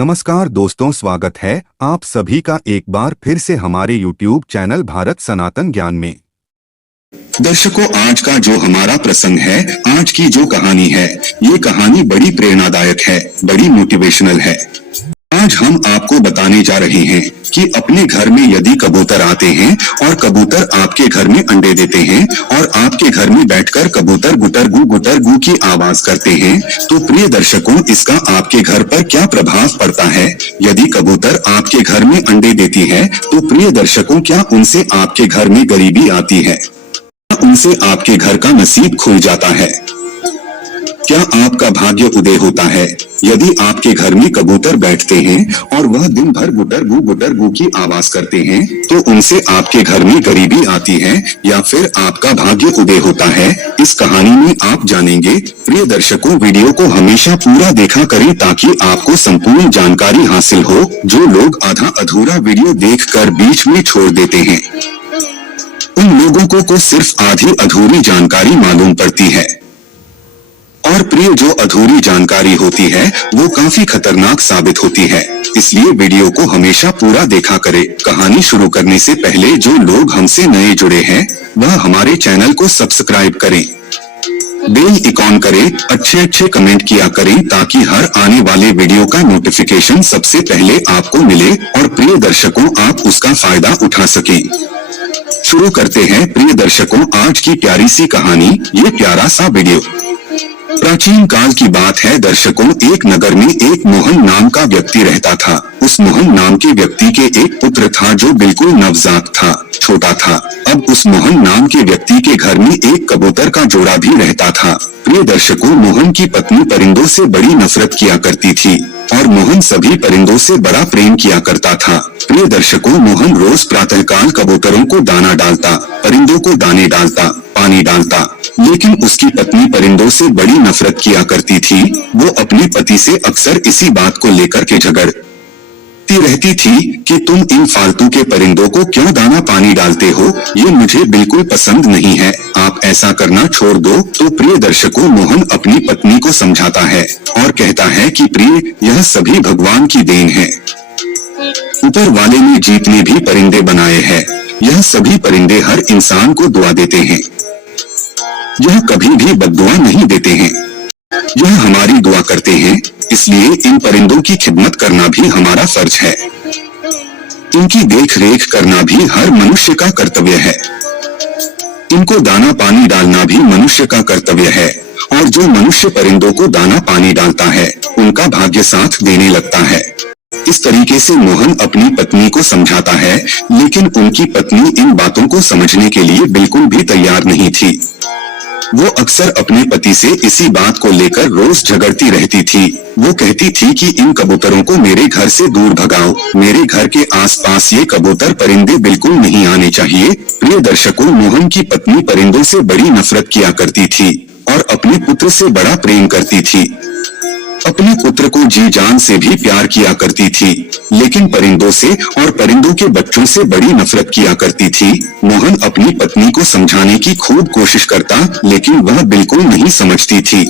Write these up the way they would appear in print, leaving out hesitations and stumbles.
नमस्कार दोस्तों, स्वागत है आप सभी का एक बार फिर से हमारे YouTube चैनल भारत सनातन ज्ञान में। दर्शकों, आज का जो हमारा प्रसंग है, आज की जो कहानी है, ये कहानी बड़ी प्रेरणादायक है, बड़ी मोटिवेशनल है। आज हम आपको बताने जा रहे हैं कि अपने घर में यदि कबूतर आते हैं और कबूतर आपके घर में अंडे देते हैं और आपके घर में बैठकर कबूतर गुटर गु की आवाज करते हैं, तो प्रिय दर्शकों, इसका आपके घर पर क्या प्रभाव पड़ता है। यदि कबूतर आपके घर में अंडे देती है तो प्रिय दर्शकों, क्या उनसे आपके घर में गरीबी आती है? उनसे आपके घर का नसीब खुल जाता है? क्या आपका भाग्य उदय होता है? यदि आपके घर में कबूतर बैठते हैं और वह दिन भर गुटर गु की आवाज करते हैं, तो उनसे आपके घर में गरीबी आती है या फिर आपका भाग्य उदय होता है? इस कहानी में आप जानेंगे। प्रिय दर्शकों, वीडियो को हमेशा पूरा देखा करें ताकि आपको संपूर्ण जानकारी हासिल हो। जो लोग आधा अधूरा वीडियो देखकर बीच में छोड़ देते हैं, उन लोगों को सिर्फ आधी अधूरी जानकारी मालूम पड़ती है। और प्रिय, जो अधूरी जानकारी होती है वो काफी खतरनाक साबित होती है। इसलिए वीडियो को हमेशा पूरा देखा करें। कहानी शुरू करने से पहले जो लोग हमसे नए जुड़े हैं, वह हमारे चैनल को सब्सक्राइब करें, बेल आइकॉन करें, अच्छे कमेंट किया करें ताकि हर आने वाले वीडियो का नोटिफिकेशन सबसे पहले आपको मिले और प्रिय दर्शकों, आप उसका फायदा उठा सकें। शुरू करते हैं प्रिय दर्शकों आज की प्यारी सी कहानी, ये प्यारा सा वीडियो। प्राचीन काल की बात है दर्शकों। एक नगर में एक मोहन नाम का व्यक्ति रहता था। उस मोहन नाम के व्यक्ति के एक पुत्र था जो बिल्कुल नवजात था, छोटा था। अब उस मोहन नाम के व्यक्ति के घर में एक कबूतर का जोड़ा भी रहता था। प्रिय दर्शकों, मोहन की पत्नी परिंदों से बड़ी नफरत किया करती थी और मोहन सभी परिंदों से बड़ा प्रेम किया करता था। प्रिय दर्शकों, मोहन रोज प्रातःकाल कबूतरों को दाना डालता, परिंदों को दाने डालता, पानी डालता, लेकिन उसकी पत्नी परिंदों से बड़ी नफरत किया करती थी। वो अपने पति से अक्सर इसी बात को लेकर के झगड़ती रहती थी कि तुम इन फालतू के परिंदों को क्यों दाना पानी डालते हो, ये मुझे बिल्कुल पसंद नहीं है, आप ऐसा करना छोड़ दो। तो प्रिय दर्शकों, मोहन अपनी पत्नी को समझाता है और कहता है कि प्रिय, यह सभी भगवान की देन है। ऊपर वाले ने जीतने भी परिंदे बनाए हैं। यह सभी परिंदे हर इंसान को दुआ देते हैं। यह कभी भी बद्दुआ नहीं देते हैं। यह हमारी दुआ करते हैं, इसलिए इन परिंदों की खिदमत करना भी हमारा फर्ज है। इनकी देख रेख करना भी हर मनुष्य का कर्तव्य है। इनको दाना पानी डालना भी मनुष्य का कर्तव्य है। और जो मनुष्य परिंदों को दाना पानी डालता है, उनका भाग्य साथ देने लगता है। इस तरीके से मोहन अपनी पत्नी को समझाता है, लेकिन उनकी पत्नी इन बातों को समझने के लिए बिल्कुल भी तैयार नहीं थी। वो अक्सर अपने पति से इसी बात को लेकर रोज झगड़ती रहती थी। वो कहती थी कि इन कबूतरों को मेरे घर से दूर भगाओ, मेरे घर के आसपास ये कबूतर परिंदे बिल्कुल नहीं आने चाहिए। प्रिय दर्शकों, मोहन की पत्नी परिंदों से बड़ी नफरत किया करती थी और अपने पुत्र से बड़ा प्रेम करती थी। अपने पुत्र को जी जान से भी प्यार किया करती थी, लेकिन परिंदों से और परिंदों के बच्चों से बड़ी नफरत किया करती थी। मोहन अपनी पत्नी को समझाने की खूब कोशिश करता, लेकिन वह बिल्कुल नहीं समझती थी।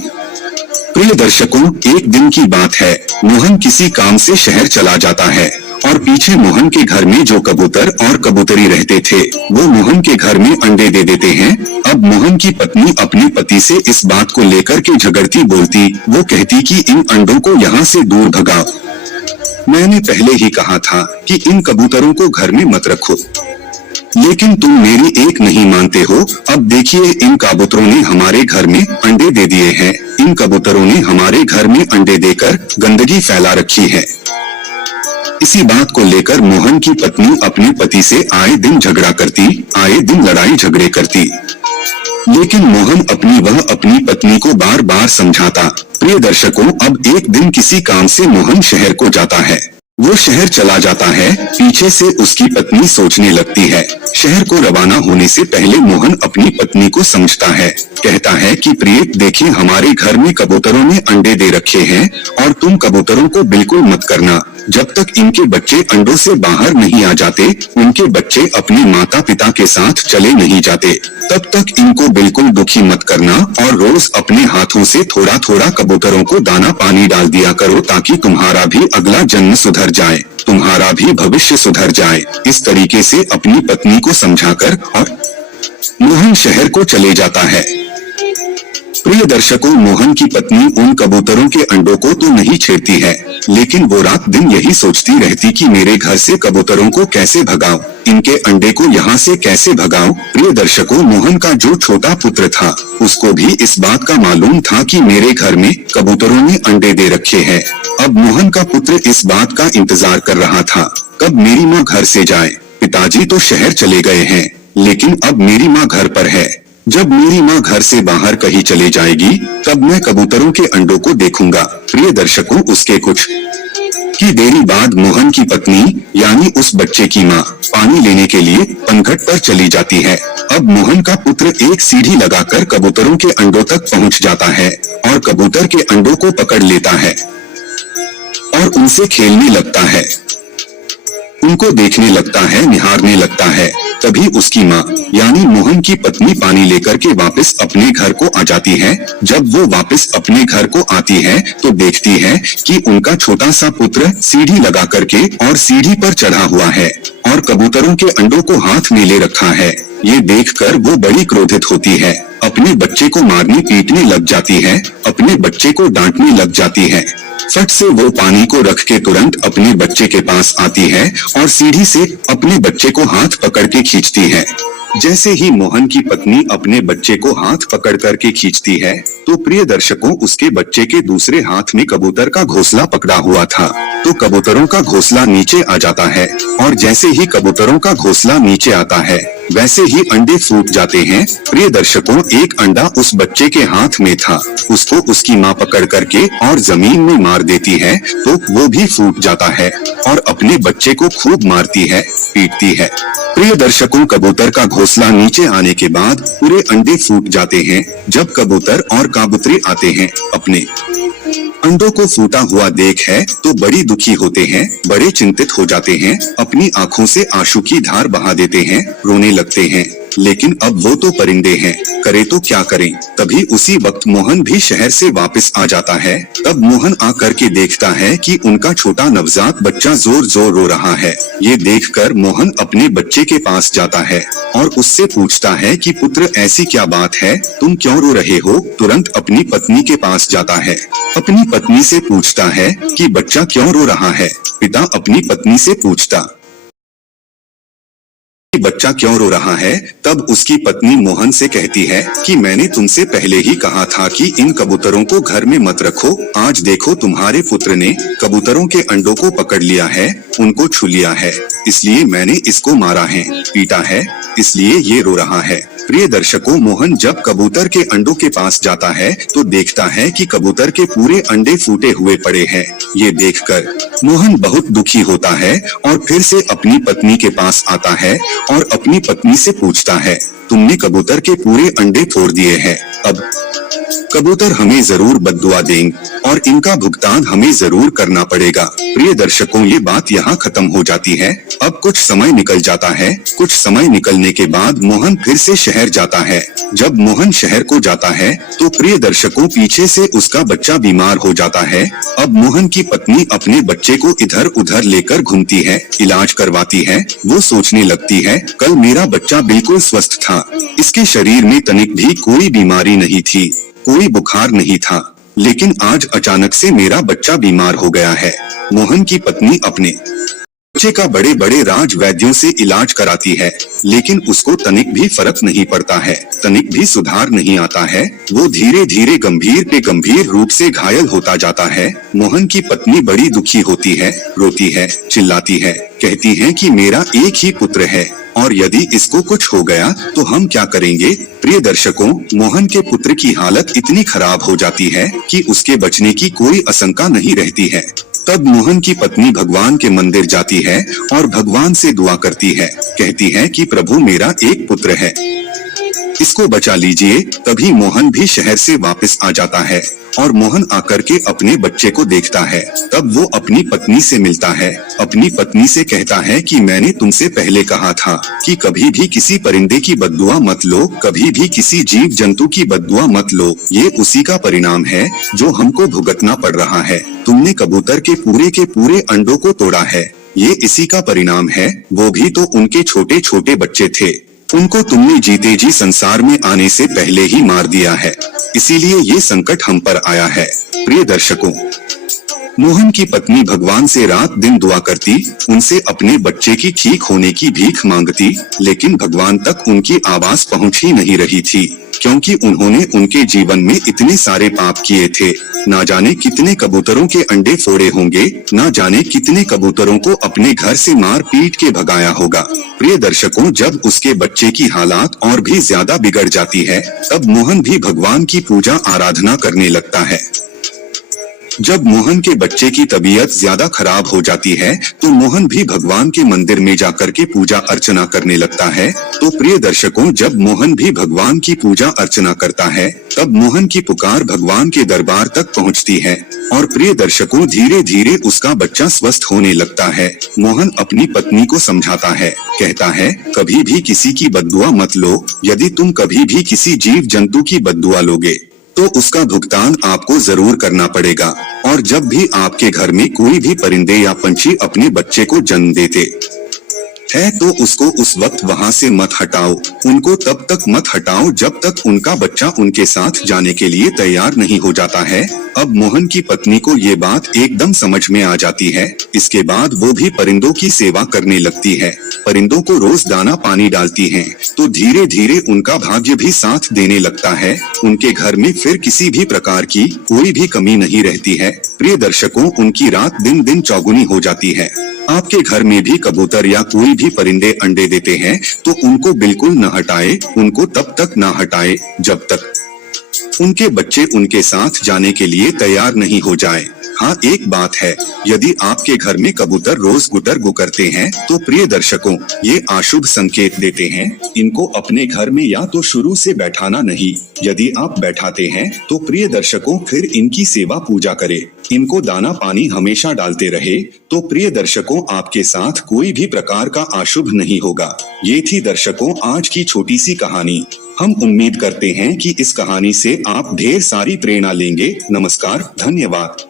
प्रिय दर्शकों, एक दिन की बात है। मोहन किसी काम से शहर चला जाता है और पीछे मोहन के घर में जो कबूतर और कबूतरी रहते थे, वो मोहन के घर में अंडे दे देते हैं। अब मोहन की पत्नी अपने पति से इस बात को लेकर के झगड़ती बोलती। वो कहती कि इन अंडों को यहाँ से दूर भगाओ। मैंने पहले ही कहा था कि इन कबूतरों को घर में मत रखो, लेकिन तुम मेरी एक नहीं मानते हो। अब देखिए, इन कबूतरों ने हमारे घर में अंडे दे दिए हैं। इन कबूतरों ने हमारे घर में अंडे देकर गंदगी फैला रखी है। इसी बात को लेकर मोहन की पत्नी अपने पति से आए दिन झगड़ा करती, आए दिन लड़ाई झगड़े करती, लेकिन मोहन अपनी पत्नी को बार बार समझाता। प्रिय दर्शकों, अब एक दिन किसी काम से मोहन शहर को जाता है। वो शहर चला जाता है, पीछे से उसकी पत्नी सोचने लगती है। शहर को रवाना होने से पहले मोहन अपनी पत्नी को समझता है, कहता है कि प्रिय, देखिए हमारे घर में कबूतरों ने अंडे दे रखे हैं और तुम कबूतरों को बिल्कुल मत करना। जब तक इनके बच्चे अंडों से बाहर नहीं आ जाते, उनके बच्चे अपने माता पिता के साथ चले नहीं जाते, तब तक इनको बिल्कुल दुखी मत करना और रोज अपने हाथों से थोड़ा थोड़ा कबूतरों को दाना पानी डाल दिया करो, ताकि तुम्हारा भी अगला जन्म सुधर जाए, तुम्हारा भी भविष्य सुधर जाए। इस तरीके से अपनी पत्नी को समझाकर और मोहन शहर को चले जाता है। प्रिय दर्शकों, मोहन की पत्नी उन कबूतरों के अंडों को तो नहीं छेड़ती है, लेकिन वो रात दिन यही सोचती रहती कि मेरे घर से कबूतरों को कैसे भगाऊं, इनके अंडे को यहाँ से कैसे भगाऊं। प्रिय दर्शकों, मोहन का जो छोटा पुत्र था, उसको भी इस बात का मालूम था कि मेरे घर में कबूतरों ने अंडे दे रखे हैं। अब मोहन का पुत्र इस बात का इंतजार कर रहा था, कब मेरी माँ घर से जाए। पिताजी तो शहर चले गए हैं, लेकिन अब मेरी माँ घर पर है। जब मेरी माँ घर से बाहर कहीं चले जाएगी, तब मैं कबूतरों के अंडों को देखूंगा। प्रिय दर्शकों, उसके कुछ की देरी बाद मोहन की पत्नी यानी उस बच्चे की माँ पानी लेने के लिए पनघट पर चली जाती है। अब मोहन का पुत्र एक सीढ़ी लगाकर कबूतरों के अंडों तक पहुँच जाता है और कबूतर के अंडों को पकड़ लेता है और उनसे खेलने लगता है, उनको देखने लगता है, निहारने लगता है। तभी उसकी माँ यानी मोहन की पत्नी पानी लेकर के वापस अपने घर को आ जाती है। जब वो वापस अपने घर को आती है तो देखती है कि उनका छोटा सा पुत्र सीढ़ी लगा करके और सीढ़ी पर चढ़ा हुआ है और कबूतरों के अंडों को हाथ में ले रखा है। ये देखकर वो बड़ी क्रोधित होती है, अपने बच्चे को मारने पीटने लग जाती है, अपने बच्चे को डांटने लग जाती है। फट से वो पानी को रख के तुरंत अपने बच्चे के पास आती है और सीढ़ी से अपने बच्चे को हाथ पकड़ के खींचती है। जैसे ही मोहन की पत्नी अपने बच्चे को हाथ पकड़ करके खींचती है, तो प्रिय दर्शकों, उसके बच्चे के दूसरे हाथ में कबूतर का घोंसला पकड़ा हुआ था। तो कबूतरों का घोंसला नीचे आ जाता है और जैसे ही कबूतरों का घोंसला नीचे आता है, वैसे ही अंडे फूट जाते हैं। प्रिय दर्शकों, एक अंडा उस बच्चे के हाथ में था, उसको उसकी माँ पकड़ करके और जमीन में मार देती है, तो वो भी फूट जाता है और अपने बच्चे को खूब मारती है, पीटती है। प्रिय दर्शकों, कबूतर का घोंसला नीचे आने के बाद पूरे अंडे फूट जाते हैं। जब कबूतर और कबूतरी आते हैं, अपने अंडों को फूटा हुआ देख है तो बड़ी दुखी होते हैं, बड़े चिंतित हो जाते हैं, अपनी आंखों से आंसू की धार बहा देते हैं, रोने लगते हैं। लेकिन अब वो तो परिंदे हैं, करे तो क्या करें। तभी उसी वक्त मोहन भी शहर से वापस आ जाता है। तब मोहन आकर के देखता है कि उनका छोटा नवजात बच्चा जोर जोर रो रहा है। ये देखकर मोहन अपने बच्चे के पास जाता है और उससे पूछता है कि पुत्र, ऐसी क्या बात है, तुम क्यों रो रहे हो। तुरंत अपनी पत्नी के पास जाता है, अपनी पत्नी से पूछता है कि बच्चा क्यों रो रहा है। पिता अपनी पत्नी से पूछता बच्चा क्यों रो रहा है, तब उसकी पत्नी मोहन से कहती है कि मैंने तुमसे पहले ही कहा था कि इन कबूतरों को घर में मत रखो। आज देखो तुम्हारे पुत्र ने कबूतरों के अंडों को पकड़ लिया है, उनको छू लिया है, इसलिए मैंने इसको मारा है, पीटा है, इसलिए ये रो रहा है। प्रिय दर्शकों, मोहन जब कबूतर के अंडों के पास जाता है तो देखता है कि कबूतर के पूरे अंडे फूटे हुए पड़े हैं। ये देखकर मोहन बहुत दुखी होता है और फिर से अपनी पत्नी के पास आता है और अपनी पत्नी से पूछता है, तुमने कबूतर के पूरे अंडे फोड़ दिए हैं, अब कबूतर हमें जरूर बद्दुआ देंगे और इनका भुगतान हमें जरूर करना पड़ेगा। प्रिय दर्शकों, ये बात यहाँ खत्म हो जाती है। अब कुछ समय निकल जाता है। कुछ समय निकलने के बाद मोहन फिर से शहर जाता है। जब मोहन शहर को जाता है तो प्रिय दर्शकों, पीछे से उसका बच्चा बीमार हो जाता है। अब मोहन की पत्नी अपने बच्चे को इधर उधर लेकर घूमती है, इलाज करवाती है। वो सोचने लगती है, कल मेरा बच्चा बिल्कुल स्वस्थ था, इसके शरीर में तनिक भी कोई बीमारी नहीं थी, कोई बुखार नहीं था, लेकिन आज अचानक से मेरा बच्चा बीमार हो गया है। मोहन की पत्नी अपने बच्चे का बड़े बड़े राज वैद्यों से इलाज कराती है, लेकिन उसको तनिक भी फर्क नहीं पड़ता है, तनिक भी सुधार नहीं आता है। वो धीरे धीरे गंभीर रूप से घायल होता जाता है। मोहन की पत्नी बड़ी दुखी होती है, रोती है, चिल्लाती है, कहती है कि मेरा एक ही पुत्र है और यदि इसको कुछ हो गया तो हम क्या करेंगे। प्रिय दर्शकों, मोहन के पुत्र की हालत इतनी खराब हो जाती है कि उसके बचने की कोई आशंका नहीं रहती है। तब मोहन की पत्नी भगवान के मंदिर जाती है और भगवान से दुआ करती है, कहती है कि प्रभु, मेरा एक पुत्र है, इसको बचा लीजिए। तभी मोहन भी शहर से वापस आ जाता है और मोहन आकर के अपने बच्चे को देखता है। तब वो अपनी पत्नी से मिलता है। अपनी पत्नी से कहता है कि मैंने तुमसे पहले कहा था कि कभी भी किसी परिंदे की बद्दुआ मत लो, कभी भी किसी जीव जंतु की बद्दुआ मत लो। ये उसी का परिणाम है जो हमको भुगतना पड़ रहा है। तुमने कबूतर के पूरे अंडों को तोड़ा है, ये इसी का परिणाम है। वो भी तो उनके छोटे छोटे बच्चे थे, उनको तुमने जीते जी संसार में आने से पहले ही मार दिया है, इसीलिए ये संकट हम पर आया है। प्रिय दर्शकों, मोहन की पत्नी भगवान से रात दिन दुआ करती, उनसे अपने बच्चे की ठीक होने की भीख मांगती, लेकिन भगवान तक उनकी आवाज पहुंच ही नहीं रही थी, क्योंकि उन्होंने उनके जीवन में इतने सारे पाप किए थे। ना जाने कितने कबूतरों के अंडे फोड़े होंगे, ना जाने कितने कबूतरों को अपने घर से मार पीट के भगाया होगा। प्रिय दर्शकों, जब उसके बच्चे की हालात और भी ज्यादा बिगड़ जाती है, तब मोहन भी भगवान की पूजा आराधना करने लगता है। जब मोहन के बच्चे की तबीयत ज्यादा खराब हो जाती है, तो मोहन भी भगवान के मंदिर में जाकर के पूजा अर्चना करने लगता है। तो प्रिय दर्शकों, जब मोहन भी भगवान की पूजा अर्चना करता है, तब मोहन की पुकार भगवान के दरबार तक पहुंचती है और प्रिय दर्शकों, धीरे धीरे उसका बच्चा स्वस्थ होने लगता है। मोहन अपनी पत्नी को समझाता है, कहता है, कभी भी किसी की बद्दुआ मत लो। यदि तुम कभी भी किसी जीव जंतु की बद्दुआ लोगे तो उसका भुगतान आपको जरूर करना पड़ेगा। और जब भी आपके घर में कोई भी परिंदे या पंछी अपने बच्चे को जन्म देते है, तो उसको उस वक्त वहां से मत हटाओ। उनको तब तक मत हटाओ जब तक उनका बच्चा उनके साथ जाने के लिए तैयार नहीं हो जाता है। अब मोहन की पत्नी को ये बात एकदम समझ में आ जाती है। इसके बाद वो भी परिंदों की सेवा करने लगती है, परिंदों को रोज दाना पानी डालती है, तो धीरे धीरे उनका भाग्य भी साथ देने लगता है। उनके घर में फिर किसी भी प्रकार की कोई भी कमी नहीं रहती है। प्रिय दर्शकों, उनकी रात दिन दिन चौगुनी हो जाती है। आपके घर में भी कबूतर या कोई भी परिंदे अंडे देते हैं, तो उनको बिल्कुल न हटाए। उनको तब तक न हटाए जब तक उनके बच्चे उनके साथ जाने के लिए तैयार नहीं हो जाए। हाँ, एक बात है, यदि आपके घर में कबूतर रोज गुटर गु करते हैं, तो प्रिय दर्शकों, ये अशुभ संकेत देते हैं। इनको अपने घर में या तो शुरू से बैठाना नहीं। यदि आप बैठाते हैं, तो प्रिय दर्शकों, फिर इनकी सेवा पूजा करें, इनको दाना पानी हमेशा डालते रहे, तो प्रिय दर्शकों, आपके साथ कोई भी प्रकार का अशुभ नहीं होगा। ये थी दर्शकों आज की छोटी सी कहानी। हम उम्मीद करते हैं कि इस कहानी से आप ढेर सारी प्रेरणा लेंगे। नमस्कार, धन्यवाद।